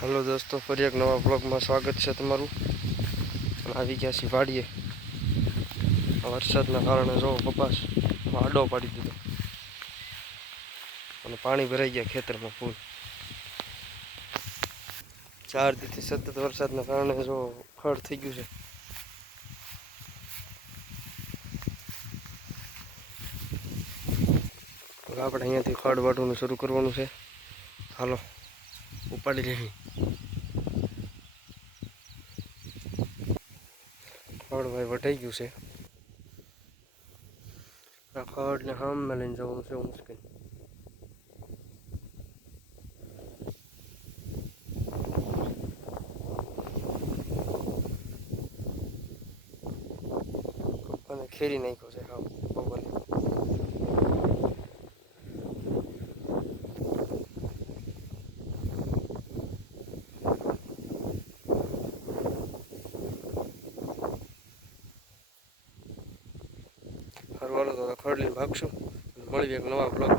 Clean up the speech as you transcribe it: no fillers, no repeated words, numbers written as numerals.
Hello दोस्तों, फरी एक नवा ब्लॉग में स्वागत है तमारू। આવી ગયા છીએ વાડીએ। વરસાદના કારણે જો કપાસ આડો પાડી દીધો અને પાણી ભરાઈ ગયા ખેતરમાં ફૂલ। 4 દિવસથી સતત વરસાદના કારણે જો ખડ થઈ ગયું છે। આપણે અહીંયાથી ખડ વાઢવાનું શરૂ કરવાનું છે। હાલો ઉપાડી લઈએ। ખડ ભાઈ વટાઈ ગયું છે। આ ખડને હામમાં લઈને જવાનું છે મુશ્કેલ। અને ખેરી નાખ્યો છે હાવ પવને। હારું હાલો તો ખડ લઈને ભાગશું। મળીએ એક નવા બ્લોગ।